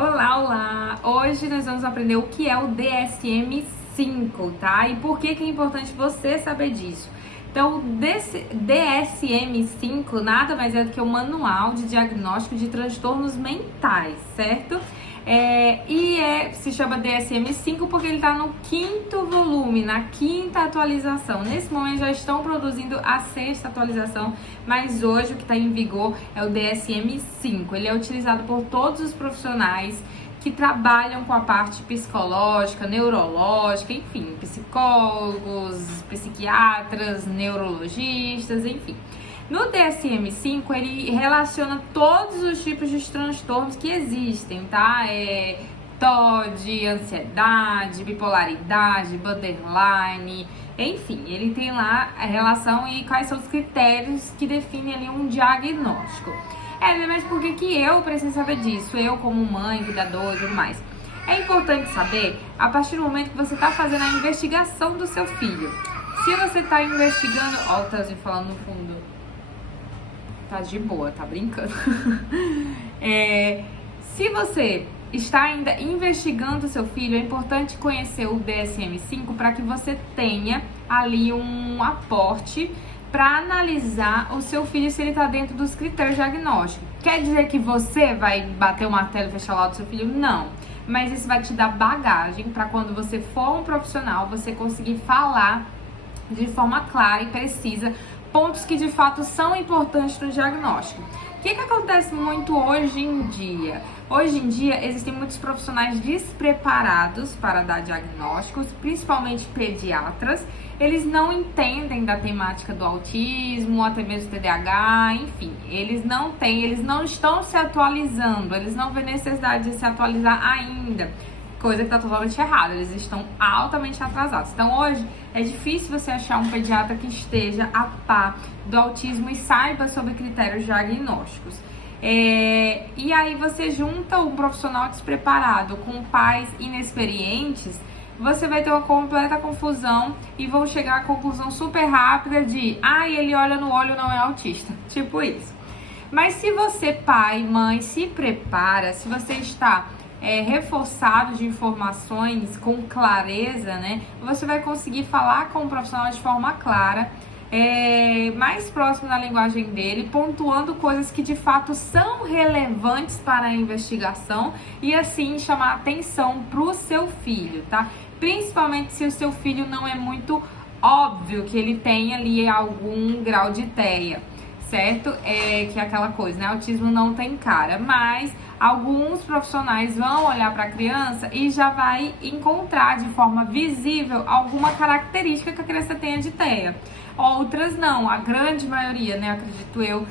Olá, olá! Hoje nós vamos aprender o que é o DSM-5, tá? E por que é importante você saber disso. Então, o DSM-5 nada mais é do que um manual de diagnóstico de transtornos mentais, certo? Se chama DSM-5 porque ele está no 5º volume, na 5ª atualização. Nesse momento já estão produzindo a 6ª atualização, mas hoje o que está em vigor é o DSM-5. Ele é utilizado por todos os profissionais que trabalham com a parte psicológica, neurológica, enfim, psicólogos, psiquiatras, neurologistas, enfim. No DSM-5, ele relaciona todos os tipos de transtornos que existem, tá? TOD, ansiedade, bipolaridade, borderline, enfim, ele tem lá a relação e quais são os critérios que definem ali um diagnóstico. Mas por que eu preciso saber disso? Eu como mãe, cuidadora e tudo mais. É importante saber a partir do momento que você está fazendo a investigação do seu filho. Se você está investigando... Ó, o Tãozinho falando no fundo. Tá de boa, tá brincando. Se você está ainda investigando o seu filho, é importante conhecer o DSM-5 para que você tenha ali um aporte para analisar o seu filho se ele está dentro dos critérios diagnósticos. Quer dizer que você vai bater o martelo e fechar lá do seu filho? Não. Mas isso vai te dar bagagem para quando você for um profissional, você conseguir falar de forma clara e precisa pontos que de fato são importantes no diagnóstico. O que acontece muito hoje em dia? Hoje em dia existem muitos profissionais despreparados para dar diagnósticos, principalmente pediatras. Eles não entendem da temática do autismo, até mesmo TDAH, enfim. Eles não estão se atualizando, eles não vêem necessidade de se atualizar ainda. Coisa que está totalmente errada, eles estão altamente atrasados. Então hoje é difícil você achar um pediatra que esteja a par do autismo e saiba sobre critérios diagnósticos. E aí você junta um profissional despreparado com pais inexperientes, você vai ter uma completa confusão e vão chegar à conclusão super rápida de ele olha no olho, não é autista, tipo isso. Mas se você, pai, mãe, se prepara, se você está reforçado de informações com clareza, né? Você vai conseguir falar com o profissional de forma clara, mais próximo da linguagem dele, pontuando coisas que de fato são relevantes para a investigação e assim chamar atenção para o seu filho, tá? Principalmente se o seu filho não é muito óbvio que ele tem ali algum grau de TEA, certo? Que é aquela coisa, né? Autismo não tem cara, mas alguns profissionais vão olhar para a criança e já vai encontrar de forma visível alguma característica que a criança tenha de TEA. Outras não, a grande maioria, né? Acredito eu,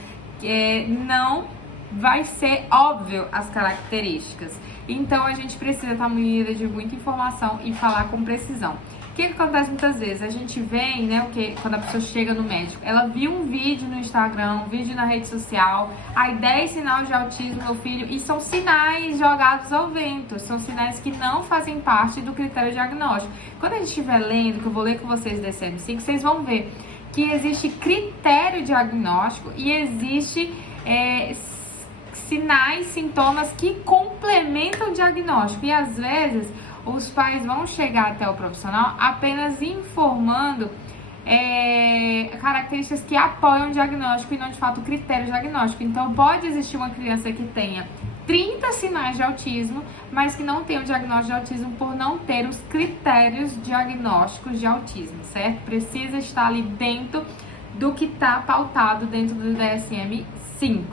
não vai ser óbvio as características. Então a gente precisa estar munida de muita informação e falar com precisão. O que acontece muitas vezes? A gente vê, né, quando a pessoa chega no médico, ela viu um vídeo no Instagram, um vídeo na rede social, 10 sinais de autismo no filho, e são sinais jogados ao vento, são sinais que não fazem parte do critério diagnóstico. Quando a gente estiver lendo, que eu vou ler com vocês DSM-5, vocês vão ver que existe critério diagnóstico e existe sinais, sintomas que complementam o diagnóstico, e às vezes os pais vão chegar até o profissional apenas informando características que apoiam o diagnóstico e não de fato o critério diagnóstico. Então pode existir uma criança que tenha 30 sinais de autismo, mas que não tenha o diagnóstico de autismo por não ter os critérios diagnósticos de autismo, certo? Precisa estar ali dentro do que está pautado dentro do DSM-5.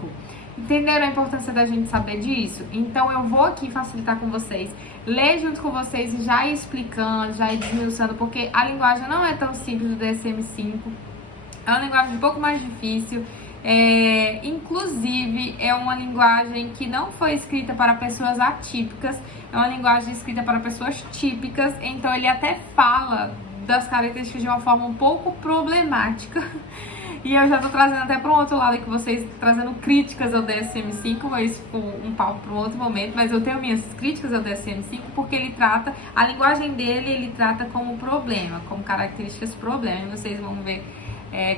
Entenderam a importância da gente saber disso? Então eu vou aqui facilitar com vocês, ler junto com vocês e já ir explicando, já ir desmiuçando, porque a linguagem não é tão simples do DSM-5, é uma linguagem um pouco mais difícil, inclusive é uma linguagem que não foi escrita para pessoas atípicas, é uma linguagem escrita para pessoas típicas, então ele até fala das características de uma forma um pouco problemática. E eu já tô trazendo até para um outro lado que vocês trazendo críticas ao DSM-5, mas isso ficou um papo para um outro momento, mas eu tenho minhas críticas ao DSM-5 porque ele trata, a linguagem dele, ele trata como problema, como características problema, e vocês vão ver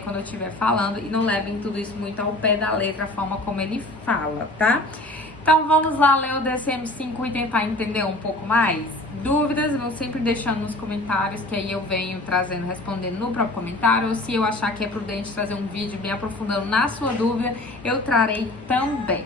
quando eu estiver falando, e não levem tudo isso muito ao pé da letra, a forma como ele fala, tá? Então vamos lá ler o DSM-5 e tentar entender um pouco mais? Dúvidas, vou sempre deixando nos comentários, que aí eu venho trazendo, respondendo no próprio comentário, ou se eu achar que é prudente trazer um vídeo me aprofundando na sua dúvida, eu trarei também.